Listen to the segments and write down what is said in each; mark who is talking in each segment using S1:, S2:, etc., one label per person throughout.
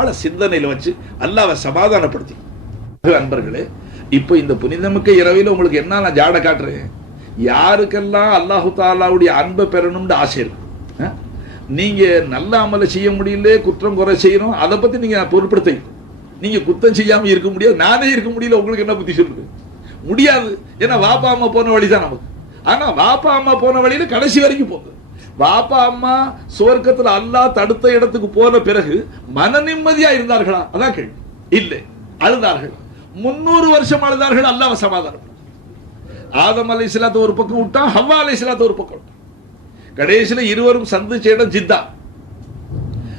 S1: ஆகவே சிந்தனையில் வச்சு அல்லாவை சமாதானப்படுத்தி. நண்பர்களே அன்பர்களே இப்போ இந்த புனிதமிக்க இரவில் உங்களுக்கு என்ன நான் ஜாட காட்டுறேன்? யாருக்கெல்லாம் அல்லாஹு தாலாவுடைய அன்பை பெறணும்னு ஆசை இருக்கு? நீங்கள் நீங்க நல்ல அமலை செய்ய முடியல குற்றம் குறை செய்யணும் அதை பத்தி நீங்க பொருட்படுத்த நீங்க குத்தம் செய்யாம இருக்க முடியாது நானே இருக்க முடியல உங்களுக்கு என்ன புத்தி சொல்லுது முடியாது. ஏன்னா வாப்பா அம்மா போன வழிதான் நமக்கு. ஆனா வாப்பா அம்மா போன வழியில கடைசி வரைக்கும் போகுது. பாப்பா அம்மா சுவர்க்கத்தில் அல்லாஹ் தடுத்த இடத்துக்கு போன பிறகு மன நிம்மதியா இருந்தார்களா? அதான் கேள்வி. இல்லை. அழுதார்கள். முன்னூறு வருஷம் அழுதார்கள் அல்லாஹ் சமாதானம். ஆதம் அலை ஒரு பக்கம் விட்டான் ஹவ்வா அலை ஒரு பக்கம் விட்டான். இருவரும் சந்திச்ச இடம் ஜித்தா.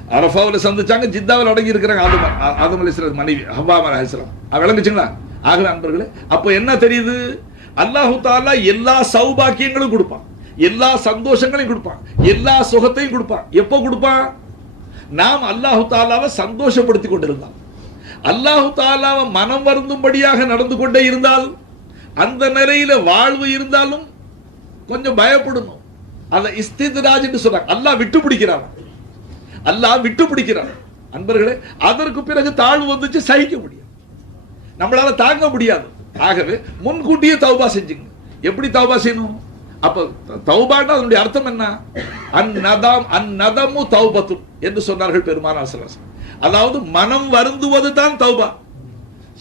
S1: அரஃபாவில் சந்திச்சாங்க ஜித்தாவில் அடங்கி இருக்கிறாங்க ஆதம் ஆ- ஆதம் அலி மனைவி ஹவ்வா அலி இஸ்லாம் விளங்குச்சுங்களா? ஆகவே அன்பர்களே. அப்போ என்ன தெரியுது? அல்லாஹு தாலா எல்லா சௌபாக்கியங்களும் கொடுப்பான். எல்லா சந்தோஷங்களையும் கொடுப்பான். எல்லா சுகத்தையும் கொடுப்பான். எப்போ கொடுப்பான்? நாம் அல்லாஹு தாலாவை சந்தோஷப்படுத்தி கொண்டிருந்தான் அல்லாஹு தாலாவை மனம் வருந்தும்படியாக நடந்து கொண்டே இருந்தால் அந்த நிலையில வாழ்வு இருந்தாலும் கொஞ்சம் பயப்படணும். அதை இஸ்திதராஜ் என்று சொல்றாங்க அல்லாஹ் விட்டு பிடிக்கிறான் அல்லாஹ் விட்டு பிடிக்கிறான் அன்பர்களே அதற்கு பிறகு தாழ்வு வந்துச்சு சகிக்க முடியாது. நம்மளால தாங்க முடியாது. ஆகவே முன்கூட்டியே தௌபா செஞ்சுங்க. எப்படி தௌபா செய்யணும்? அப்ப தௌபான்னா அதனுடைய அர்த்தம் என்ன? அந்நதம் அந்நதமு தௌபத்து என்று சொன்னார்கள் பெருமானார் ஸல்லல்லாஹு அதாவது மனம் வருந்துவது தான் தௌபா.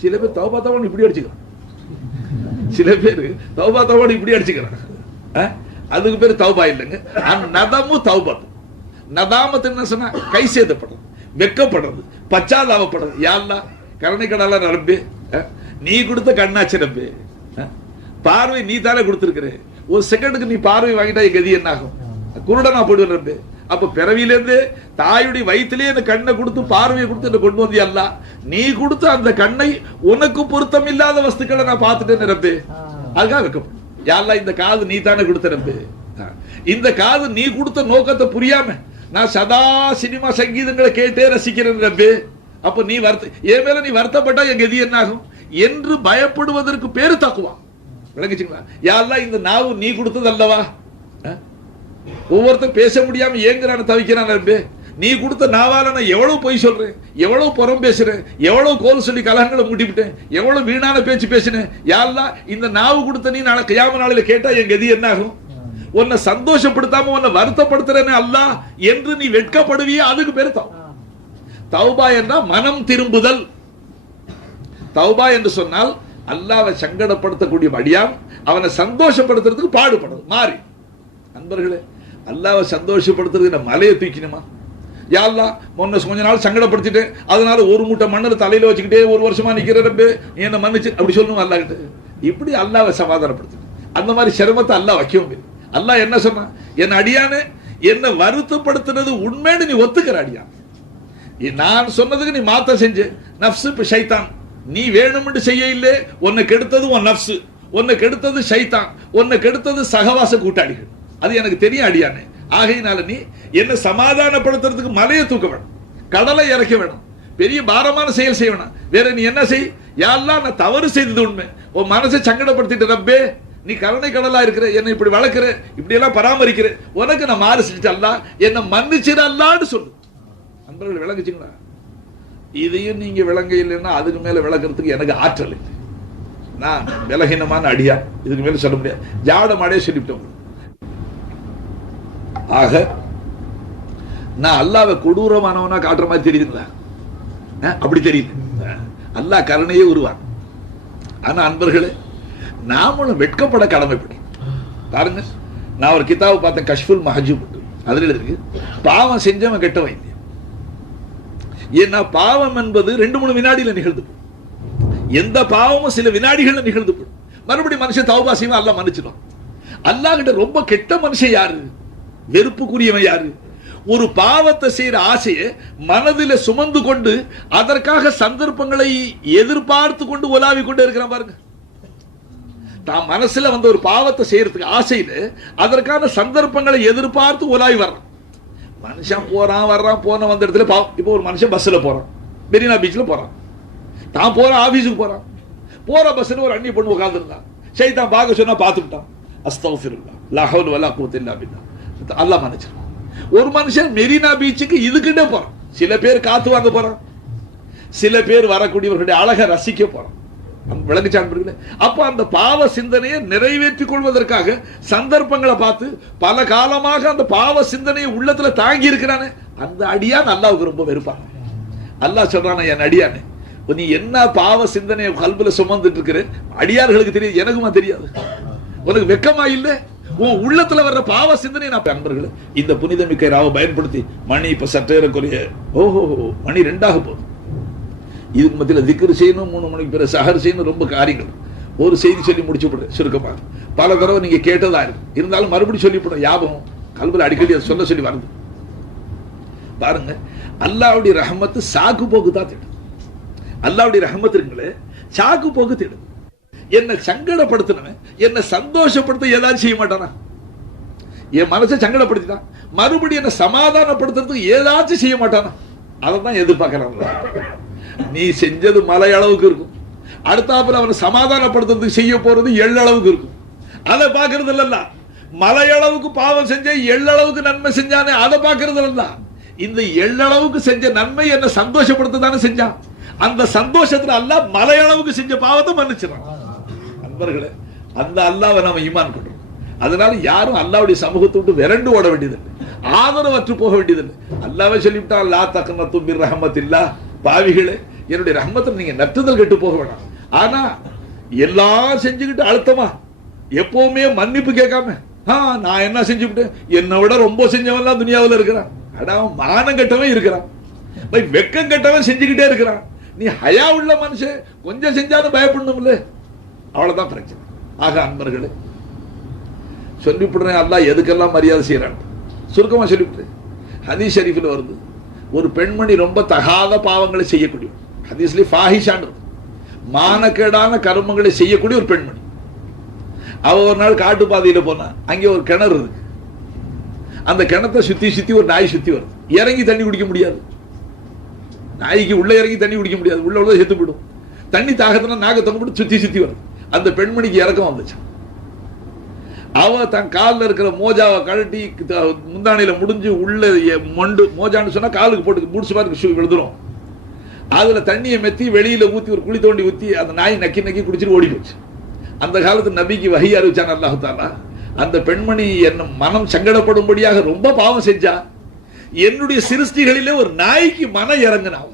S1: சில பேர் தௌபா தவன் இப்படி அடிச்சுக்கிறான். சில பேர் தௌபா தவன் இப்படி அடிச்சுக்கிறான். அதுக்கு பேர் தௌபா இல்லைங்க. அந்நதமு தௌபத்து. நதாமத்து என்ன சொன்னா? கை சேதப்படுறது வெக்கப்படுறது பச்சாதாபப்படுறது. யாழ்லா கருணை கடல ரப்பே நீ கொடுத்த கண்ணாச்சி நம்பு பார்வை நீ தானே கொடுத்துருக்கிறேன் ஒரு செகண்டுக்கு நீ பார்வை வாங்கிட்டா கதி என்ன ஆகும் குருடனா ரப்பே. அப்ப பிறவியிலேருந்து தாயுடைய வயிற்றிலே அந்த கண்ணை கொடுத்து பார்வையை கொடுத்து என்ன கொண்டு வந்தியா அல்ல? நீ கொடுத்த அந்த கண்ணை உனக்கு பொருத்தம் இல்லாத வஸ்துக்களை நான் பார்த்துட்டேன் ரப்பே. அதுக்காக வைக்கப்படும். யாரெல்லாம் இந்த காது நீ தானே கொடுத்த ரப்பே. இந்த காது நீ கொடுத்த நோக்கத்தை புரியாம நான் சதா சினிமா சங்கீதங்களை கேட்டே ரசிக்கிறேன் ரப்பே. அப்ப நீ வருத்த என் மேல நீ வருத்தப்பட்டா என் கதி என்ன ஆகும் என்று பயப்படுவதற்கு பேரு தக்குவா விளங்குச்சுங்களா யாரெல்லாம் இந்த நாவு நீ கொடுத்தது அல்லவா ஆ? ஒவ்வொருத்தன் பேச முடியாம ஏங்குறான தவிக்கிறான் ரப்பே நீ கொடுத்த நாவால நான் எவ்வளவு பொய் சொல்றேன்? எவ்வளவு புறம் பேசுறேன்? எவ்வளவு கோல் சொல்லி கலகங்களை மூட்டிவிட்டேன் எவ்வளவு வீணான பேச்சு பேசினேன்? யாரெல்லாம் இந்த நாவு கொடுத்த நீ நாளை கியாம நாளில கேட்டா என் கதி என்ன ஆகும்? உன்னை சந்தோஷப்படுத்தாம உன்னை வருத்தப்படுத்துறேன்னு அல்லாஹ் என்று நீ வெட்கப்படுவியே அதுக்கு பேரு தௌபா என்றால் மனம் திரும்புதல். தௌபா என்று சொன்னால் அல்லாவை சங்கடப்படுத்தக்கூடிய அடியான் அவனை சந்தோஷப்படுத்துறதுக்கு பாடுபடுது மாறி. நண்பர்களே அல்லாவை சந்தோஷப்படுத்துறதுக்கு இந்த மலையை தூக்கினுமா? யாழ்லா முன்ன கொஞ்ச நாள் சங்கடப்படுத்திட்டேன். அதனால ஒரு மூட்டை மண்ணில் தலையில் வச்சுக்கிட்டே ஒரு வருஷமா நிக்கிறப்ப நீ என்ன மன்னிச்சு அப்படி சொல்லணும் அல்லாஹ்கிட்ட இப்படி அல்லாவை சமாதானப்படுத்து அந்த மாதிரி சிரமத்தை அல்லா வைக்கவும். அல்லா அல்லாஹ் என்ன சொன்னான் என் அடியானே என்னை வருத்தப்படுத்துனது உண்மைன்னு நீ ஒத்துக்கிற அடியான். நான் சொன்னதுக்கு நீ மாத்த செஞ்சு. நப்சு இப்ப நீ வேணும்னு செய்ய இல்லை உன்னை கெடுத்தது உன் நப்சு. உன்னை கெடுத்தது சைத்தான். உன்னை கெடுத்தது சகவாச கூட்டாளிகள். அது எனக்கு தெரியும் அடியானே. ஆகையினால நீ என்ன சமாதானப்படுத்துறதுக்கு மலையை தூக்க வேணும். கடலை இறக்க வேணும். பெரிய பாரமான செயல் செய்ய வேணாம். வேற நீ என்ன செய்? யாரெல்லாம் நான் தவறு செய்தது உண்மை? உன் மனசை சங்கடப்படுத்திட்டு ரப்பே நீ கருணை கடலா இருக்கிற என்னை இப்படி வளர்க்குற இப்படி எல்லாம் பராமரிக்கிற உனக்கு நான் மாறு செஞ்சுட்டு என்னை மன்னிச்சிடல்லான்னு சொல்லு. அன்பர்கள் விளங்குச்சிங்களா? இதையும் நீங்க விளங்க இல்லைன்னா அதுக்கு மேல விளக்குறதுக்கு எனக்கு ஆற்றல் இல்லை. நான் விலகினமான அடியா? இதுக்கு மேல சொல்ல முடியாது. ஜாட மாடே சொல்லிவிட்டோம். ஆக நான் அல்லாவை கொடூரமானவனா காட்டுற மாதிரி தெரியுதுங்களா? அஹ், அப்படி தெரியுது அல்லாஹ் கருணையே உருவான். ஆனா அன்பர்களே நாமளும் வெட்கப்பட கடமைப்படி பாருங்க நான் ஒரு கிதாபு பார்த்தேன் கஷ்புல் மஹஜூப். அதுல இருக்கு பாவம் செஞ்சவன் கெட்டவன் ஏன்னா பாவம் என்பது ரெண்டு மூணு வினாடியில நிகழ்ந்து போடும் எந்த பாவமும் சில வினாடிகள்ல நிகழ்ந்து போடும் மறுபடியும் மனுஷன் தௌபா செய்வான் அல்லாஹ் மன்னிச்சிடும் அல்லாஹ் கிட்ட ரொம்ப கெட்ட மனுஷன் யாரு? வெறுப்புக்குரியவன் யாரு? ஒரு பாவத்தை செய்யற ஆசையை மனதில் சுமந்து கொண்டு அதற்காக சந்தர்ப்பங்களை எதிர்பார்த்து கொண்டு உலாவி கொண்டு இருக்கிறான் பாருங்க. தான் மனசுல வந்த ஒரு பாவத்தை செய்யறதுக்கு ஆசையில அதற்கான சந்தர்ப்பங்களை எதிர்பார்த்து உலாவி வர்றான். மனுஷன் போகிறான் வர்றான் போன வந்த இடத்துல பாவம் இப்போ ஒரு மனுஷன் பஸ்ஸில் போகிறான் மெரினா பீச்சில் போகிறான் தான் போகிறான் ஆஃபீஸுக்கு போகிறான் போகிற பஸ்ஸில் ஒரு அண்ணி பொண்ணு உட்காந்துருந்தான் தான் பார்க்க சொன்னால் பார்த்துக்கிட்டான் அஸ்தகுஃபிருல்லா லஹவுல் வல்லா கூத்தில்லா அப்படின்னா அல்லா அல்லாஹ் மன்னிச்சிருவான். ஒரு மனுஷன் மெரினா பீச்சுக்கு இதுக்கிட்டே போகிறான் சில பேர் காற்று வாங்க போகிறான் சில பேர் வரக்கூடியவர்களுடைய அழகை ரசிக்க போகிறான் விளங்குச்சான் அப்போ அந்த பாவ சிந்தனையை நிறைவேற்றிக் கொள்வதற்காக சந்தர்ப்பங்களை பார்த்து பல காலமாக அந்த பாவ சிந்தனையை உள்ளத்துல தாங்கி இருக்கிறானே. அந்த அடியான் அல்லாவுக்கு ரொம்ப வெறுப்பான் அல்லாஹ் சொல்றான என் அடியானே நீ என்ன பாவ சிந்தனையை கல்புல சுமந்துட்டு இருக்கிற அடியார்களுக்கு தெரியும் எனக்குமா தெரியாது. உனக்கு வெக்கமா இல்லை? உன் உள்ளத்துல வர்ற பாவ சிந்தனை நான் நண்பர்களே இந்த புனிதமிக்க ராவை பயன்படுத்தி மணி இப்ப சற்றேறக்குரிய ஓஹோ மணி ரெண்டாக போகுது. இதுக்கு மத்தியில் திக்ரு செய்யணும் மூணு மணிக்கு பிறகு சஹர் செய்யணும் ரொம்ப காரியங்கள். ஒரு செய்தி சொல்லி முடிச்சு விடு சுருக்கமாக பல தடவை நீங்க கேட்டதாக இருக்கும். இருந்தாலும் மறுபடியும் சொல்லிவிடும் ஞாபகம் கல்வியில் அடிக்கடி அதை சொல்ல சொல்லி வருது. பாருங்க அல்லாவுடைய ரஹமத்து சாக்கு போக்கு தான் தேடும். அல்லாவுடைய ரஹமத்து இருக்குங்களே சாக்கு போக்கு தேடும். என்ன சங்கடப்படுத்தினவன் என்னை சந்தோஷப்படுத்த ஏதாச்சும் செய்ய மாட்டானா? என் மனசை சங்கடப்படுத்திட்டான். மறுபடியும் என்ன சமாதானப்படுத்துறதுக்கு ஏதாச்சும் செய்ய மாட்டானா? அதை தான் எதிர்பார்க்கிறான் நீ செஞ்சது மலை அளவுக்கு இருக்கும். அடுத்தாப்புல அவனை சமாதானப்படுத்துறதுக்கு செய்ய போறது எள்ளளவுக்கு இருக்கும். அதை பார்க்கறது இல்லல்ல மலையளவுக்கு பாவம் செஞ்ச எள்ளளவுக்கு நன்மை செஞ்சானே அதை பார்க்கறது இல்ல இந்த எள்ளளவுக்கு செஞ்ச நன்மை என்ன சந்தோஷப்படுத்த தானே செஞ்சான் அந்த சந்தோஷத்துல அல்ல மலையளவுக்கு செஞ்ச பாவத்தை மன்னிச்சிடறான். நண்பர்களே அந்த அல்லாவை நம்ம ஈமான் பண்றோம் அதனால யாரும் அல்லாவுடைய சமூகத்தை விட்டு விரண்டு ஓட வேண்டியதில்லை. ஆதரவற்று போக வேண்டியதில்லை. அல்லாவே சொல்லிவிட்டான் லா தக்கனத்தும் பின் ரஹமத் இல்லா பாவிகளே என்னுடைய ரஹமத்தில் நீங்க நட்டுதல் கெட்டு போக வேணாம். ஆனா எல்லாம் செஞ்சுக்கிட்டு அழுத்தமா? எப்பவுமே மன்னிப்பு கேட்காம ஆ நான் என்ன செஞ்சுவிட்டேன் என்னை விட ரொம்ப செஞ்சவன்லாம் துனியாவில் இருக்கிறான். அடா மானம் கெட்டவன் இருக்கிறான். வெக்கம் கெட்டவன் செஞ்சுக்கிட்டே இருக்கிறான். நீ ஹயா உள்ள மனுஷன் கொஞ்சம் செஞ்சாலும் பயப்படணும்ல. அவ்வளவுதான் பிரச்சனை. ஆக அன்பர்களே சொல்லிவிடுறேன் அல்லா எதுக்கெல்லாம் மரியாதை செய்யறான் சுருக்கமா சொல்லிவிட்டு ஹதீஸ் ஷரீஃபில் வருது. ஒரு பெண்மணி ரொம்ப தகாத பாவங்களை செய்யக்கூடிய ஹதீஸ்லி ஃபாஹிஷான்றது மானக்கேடான கர்மங்களை செய்யக்கூடிய ஒரு பெண்மணி. அவ ஒரு நாள் காட்டு பாதையில போனா அங்கே ஒரு கிணறு இருக்கு. அந்த கிணத்தை சுத்தி சுத்தி ஒரு நாய் சுத்தி வருது. இறங்கி தண்ணி குடிக்க முடியாது. நாய்க்கு உள்ள இறங்கி தண்ணி குடிக்க முடியாது. உள்ள உள்ள செத்து போயிடும். தண்ணி தாகத்துல நாக தொங்க சுத்தி சுத்தி வருது. அந்த பெண்மணிக்கு இறக்கம் வந்துச்சு. அவ தன் காலில் இருக்கிற மோஜாவை கழட்டி முந்தானையில முடிஞ்சு உள்ள மண்டு மோஜான்னு சொன்னா காலுக்கு போட்டு முடிச்சு மாதிரி விழுதுரும் அதுல தண்ணியை மெத்தி வெளியில ஊத்தி ஒரு குழி தோண்டி ஊத்தி அந்த நாய் நக்கி நக்கி குடிச்சிட்டு ஓடி போச்சு அந்த காலத்து நபிக்கு வகை அறிவிச்சான் அல்லாஹாலா அந்த பெண்மணி என்ன மனம் சங்கடப்படும்படியாக ரொம்ப பாவம் செஞ்சா. என்னுடைய சிருஷ்டிகளிலே ஒரு நாய்க்கு மனம் இறங்கினான்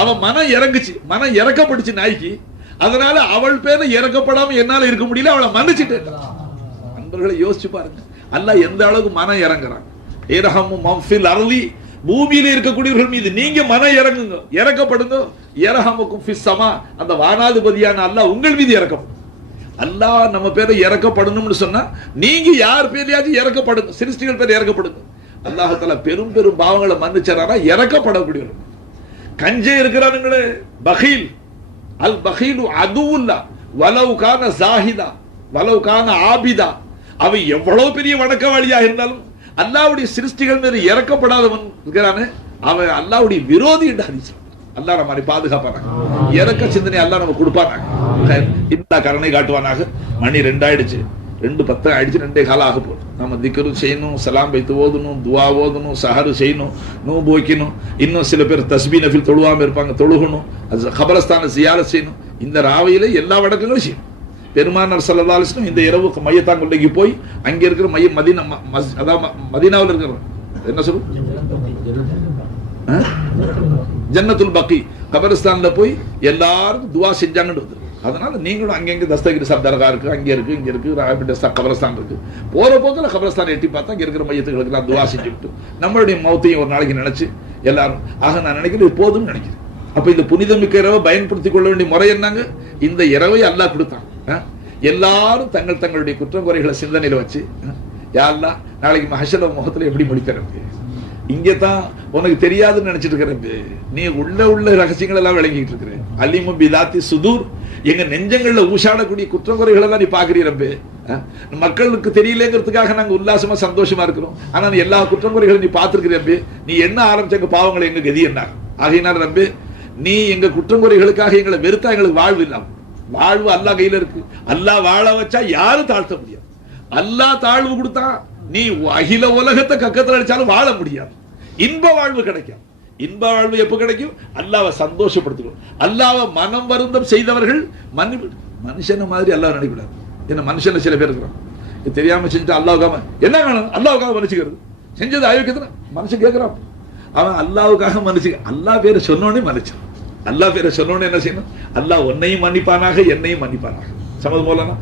S1: அவன் மனம் இறங்குச்சு மனம் இறக்கப்பட்டுச்சு நாய்க்கு. அதனால அவள் பேர்ல இறக்கப்படாம என்னால இருக்க முடியல அவளை மன்னிச்சுட்டேன். நண்பர்களை யோசிச்சு பாருங்க. அல்லாஹ் எந்த அளவுக்கு மனம் இறங்குறான். ஏரகமும் மம்ஃபில் அருவி பூமியில இருக்கக்கூடியவர்கள் மீது நீங்க மனம் இறங்குங்க. இறக்கப்படுங்க. இறகமுக்கும் ஃபிஸ்ஸமா அந்த வானாதிபதியான அல்லாஹ் உங்கள் மீது இறக்கப்படும் அல்லாஹ் நம்ம பேரை இறக்கப்படணும்னு சொன்னா நீங்க யார் பேர்லயாச்சும் இறக்கப்படுங்க. சிருஷ்டிகள் பேர் இறக்கப்படுங்க. அல்லாஹால பெரும் பெரும் பாவங்களை மன்னிச்சாரா இறக்கப்படக்கூடியவர்கள் கஞ்சே இருக்கிறானுங்களே பகீல். அல் பகீலு அதுவுல்லா வலவு கான ஜாஹிதா வலவு கான ஆபிதா. அவன் எவ்வளவு பெரிய வணக்கவாளியா இருந்தாலும் அல்லாவுடைய சிருஷ்டிகள் மீது இறக்கப்படாதவன் இருக்கிறானே அவன் அல்லாவுடைய விரோதி என்று ஹரிசன் அல்லா நம்ம பாதுகாப்பானாங்க. இறக்க சிந்தனை அல்லா நம்ம கொடுப்பானாங்க. இந்த கருணை காட்டுவானாக. மணி ரெண்டாயிடுச்சு. ரெண்டு பத்து ஆயிடுச்சு ரெண்டே காலம் ஆக போகுது. நம்ம திக்கரும் செய்யணும் சலாம் வைத்து ஓதணும் துவா ஓதணும் சஹரு செய்யணும் நோம்பு வைக்கணும். இன்னும் சில பேர் தஸ்பி நஃபில் தொழுவாம இருப்பாங்க தொழுகணும். அது கபரஸ்தான சியார செய்யணும். இந்த ராவையில எல்லா வடக்குகளும் செய்யணும். பெருமானார் சல்லதாலிஸ்லும் இந்த இரவு மையத்தாங்குள்ளைக்கு போய் அங்கே இருக்கிற மைய மதினா அதான் மதினாவில் இருக்கிற என்ன சொல்லும் ஜன்னத்துல் பக்கி கபரிஸ்தானில் போய் எல்லாருக்கும் துவா செஞ்சாங்கன்னு வந்து அதனால நீங்களும் அங்கங்கே தஸ்தகிரி சாப் தர்கா இருக்கு அங்கே இருக்கு இங்கே இருக்கு ராபிட்ட கபரஸ்தான் இருக்கு. போற போக்கில் கபரஸ்தான் எட்டி பார்த்தா இங்கே இருக்கிற மையத்துகளுக்கு நான் துவா செஞ்சுக்கிட்டு நம்மளுடைய மௌத்தையும் ஒரு நாளைக்கு நினைச்சு எல்லாரும் ஆக நான் நினைக்கிறது போதும்னு நினைக்கிறேன். அப்போ இந்த புனிதமிக்க இரவை பயன்படுத்திக் கொள்ள வேண்டிய முறை என்னங்க? இந்த இரவை அல்லாஹ் கொடுத்தான். எல்லாரும் தங்கள் தங்களுடைய குற்றம் குறைகளை சிந்தனையில வச்சு யாரெல்லாம் நாளைக்கு மகசல முகத்துல எப்படி முடிக்கிறது இங்கே தான் உனக்கு தெரியாதுன்னு நினைச்சிட்டு இருக்கிறது நீ உள்ள உள்ள ரகசியங்கள் எல்லாம் விளங்கிட்டு இருக்கிற. அலிமு பிதாத்தி சுதூர். எங்க நெஞ்சங்கள்ல ஊசாடக்கூடிய குற்றங்குறைகள் தான் நீ பாக்குறீரம்பு மக்களுக்கு தெரியலங்கிறதுக்காக நாங்க உல்லாசமா சந்தோஷமா இருக்கிறோம். ஆனா நீ எல்லா குற்றங்குறைகளும் நீ பார்த்திருக்கிறம்பு நீ என்ன ஆரம்பிச்ச எங்க பாவங்களை எங்க கதி என்ன ஆகையினால் ரம்பு நீ எங்க குற்றங்குறைகளுக்காக எங்களை வெறுத்தா எங்களுக்கு வாழ்வு இல்லாமல் வாழ்வு அல்லா கையில இருக்கு. அல்லா வாழ வச்சா யாரும் தாழ்த்த முடியாது. அல்லா தாழ்வு கொடுத்தா நீ அகில உலகத்தை கக்கத்தில் அடிச்சாலும் வாழ முடியாது. இன்ப வாழ்வு கிடைக்கும் இன்ப வாழ்வு எப்ப கிடைக்கும்? அல்லாவை சந்தோஷப்படுத்துக்கணும் அல்லாவை மனம் வருந்தம் செய்தவர்கள் மன்னிப்பு மனுஷனை மாதிரி அல்லாஹ் நினைக்கூடாது என்ன மனுஷன் சில பேர் இருக்கிறான். தெரியாம செஞ்சு அல்லாவுக்காம என்ன வேணும் அல்லாவுக்காக மன்னிச்சுக்கிறது. செஞ்சது அயோக்கியத்துல மனுஷன் கேட்கிறான் அவன் அல்லாவுக்காக மன்னிச்சு அல்லாஹ் பேரை சொன்னோடனே மன்னிச்சான். அல்லாஹ் பேரை சொன்னோடனே என்ன செய்யணும்? அல்லாஹ் உன்னையும் மன்னிப்பானாக என்னையும் மன்னிப்பானாக. சமது போலனா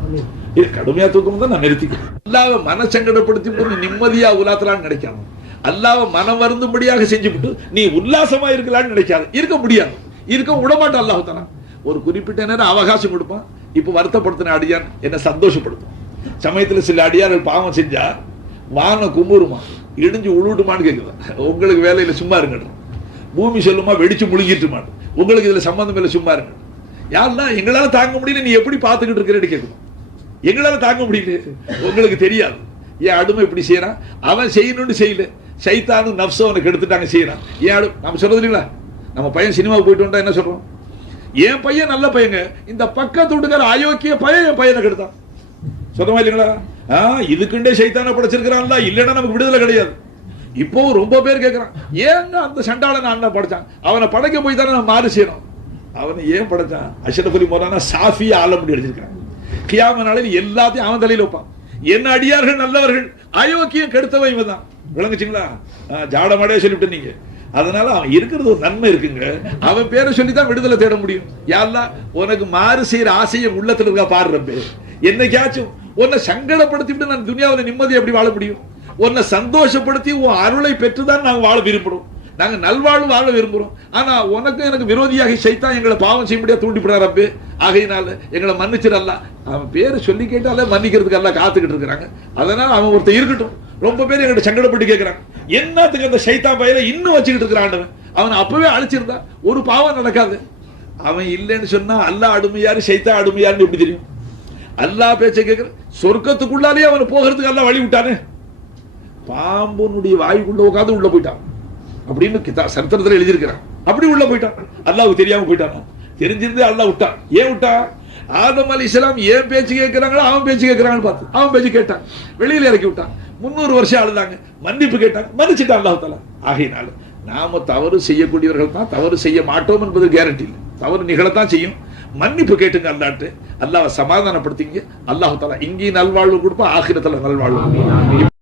S1: இது கடுமையா தூக்கம் தான் நான் நிறுத்திக்கிறேன். அல்லாவை மன சங்கடப்படுத்தி போட்டு நிம்மதியா உலாத்தலான்னு நினைக்காம. அல்லாவை மனம் வருந்தும்படியாக செஞ்சுவிட்டு நீ உல்லாசமா இருக்கலாம்னு நினைக்காது. இருக்க முடியாது. இருக்க விடமாட்டான் அல்லாஹ் தானா ஒரு குறிப்பிட்ட நேரம் அவகாசம் கொடுப்பான். இப்ப வருத்தப்படுத்தின அடியான் என்ன சந்தோஷப்படுத்தும். சமயத்துல சில அடியார்கள் பாவம் செஞ்சா வானம் கும்புருமா இடிஞ்சு உழுட்டுமான்னு கேட்குது உங்களுக்கு வேலையில சும்மா இருங்கட்டும் பூமி சொல்லுமா வெடிச்சு முழுங்கிட்டுமான்னு. உங்களுக்கு இதில் சம்மந்தம் இல்லை சும்மா இருக்கு யாருன்னா எங்களால் தாங்க முடியல நீ எப்படி பார்த்துக்கிட்டு இருக்கிறேன்னு கேட்கணும் எங்களால தாங்க முடியல. உங்களுக்கு தெரியாது. ஏன் அடுமை இப்படி செய்யறான்? அவன் செய்யணும்னு செய்யல. சைத்தானு நப்சும் அவனுக்கு எடுத்துட்டாங்க செய்யறான். ஏன் அடு நம்ம சொல்றது இல்லைங்களா? நம்ம பையன் சினிமாவுக்கு போயிட்டு வந்தா என்ன சொல்றோம்? என் பையன் நல்ல பையங்க. இந்த பக்கத்து வீட்டுக்கார அயோக்கிய பையன் என் பையனை கெடுத்தான். சொந்தமா இல்லைங்களா? ஆ இதுக்குண்டே சைத்தான படைச்சிருக்கிறான்ல. இல்லைன்னா நமக்கு விடுதலை கிடையாது. இப்போவும் ரொம்ப பேர் கேட்குறான் ஏங்க அந்த சண்டாளன் அண்ணன் படைச்சான்? அவனை படைக்க போய் தானே நான் மாறு செய்யணும். அவனை ஏன் படைச்சான்? அஷரஃப் அலி மௌலானா ஆள ஆலமுடி அடிச்சிருக்கான் கியாம நாளில் எல்லாத்தையும் அவன் தலையில் வைப்பான். என்ன அடியார்கள் நல்லவர்கள்? அயோக்கியம் கெடுத்தவன் இவன் தான் விளங்குச்சிங்களா ஜாடமாடே சொல்லிவிட்டு நீங்க. அதனால அவன் இருக்கிறது ஒரு நன்மை இருக்குங்க. அவன் பேரை சொல்லி தான் விடுதலை தேட முடியும். யாரெல்லாம் உனக்கு மாறு செய்யற ஆசையை உள்ளத்துல இருக்கா பாடுறப்ப என்னைக்காச்சும் உன்னை சங்கடப்படுத்திவிட்டு நான் துனியாவில் நிம்மதி எப்படி வாழ முடியும்? உன்னை சந்தோஷப்படுத்தி உன் அருளை பெற்றுதான் நாங்கள் வாழ விரும்புகிறோம் நாங்க நல்வாழ்வு வாழ விரும்புகிறோம் ஆனா உனக்கும் எனக்கு விரோதியாக சைத்தான் எங்களை பாவம் செய்ய முடியாது தூண்டிவிடுற ரப்பு. ஆகையினால எங்களை மன்னிச்சிடல அவன் பேரை சொல்லி கேட்டாலே மன்னிக்கிறதுக்கு எல்லாம் காத்துக்கிட்டு இருக்கிறாங்க. அதனால அவன் ஒருத்தன் இருக்கட்டும். ரொம்ப பேர் எங்கிட்ட சங்கடப்பட்டு கேட்கிறாங்க என்னத்துக்கு அந்த சைத்தான் பயில இன்னும் வச்சுக்கிட்டு இருக்கிறான் அவன் அப்பவே அழிச்சிருந்தா ஒரு பாவம் நடக்காது. அவன் இல்லைன்னு சொன்னா அல்லா அடுமையாரு சைத்தா அடுமையாருன்னு எப்படி தெரியும்? அல்லாஹ் பேச்சை கேட்கிற சொர்க்கத்துக்குள்ளாலே அவனை போகிறதுக்கு எல்லாம் வழி விட்டானே. பாம்புனுடைய வாய்க்குள்ள உட்காந்து உள்ள போயிட்டான். அப்படின்னு கிதா சரித்திரத்தில் எழுதியிருக்கிறான். அப்படி உள்ள போயிட்டான். அல்லாவுக்கு தெரியாம போயிட்டானா? தெரிஞ்சிருந்து அல்லாஹ் விட்டான். ஏன் விட்டான்? ஆதம் அலி இஸ்லாம் ஏன் பேச்சு கேட்கிறாங்களோ அவன் பேச்சு கேட்கிறாங்கன்னு பார்த்து. அவன் பேச்சு கேட்டான். வெளியில இறக்கி விட்டான். முந்நூறு வருஷம் அழுதாங்க. மன்னிப்பு கேட்டாங்க. மன்னிச்சுட்டான் அல்லாஹ் ஆகையினால நாம தவறு செய்யக்கூடியவர்கள் தான் தவறு செய்ய மாட்டோம் என்பது கேரண்டி இல்லை. தவறு நிகழத்தான் செய்யும். மன்னிப்பு கேட்டுங்க அல்லாட்டு அல்லாவை சமாதானப்படுத்திங்க அல்லாஹ் இங்கேயும் நல்வாழ்வு கொடுப்பா ஆகிரத்தில் நல்வாழ்வு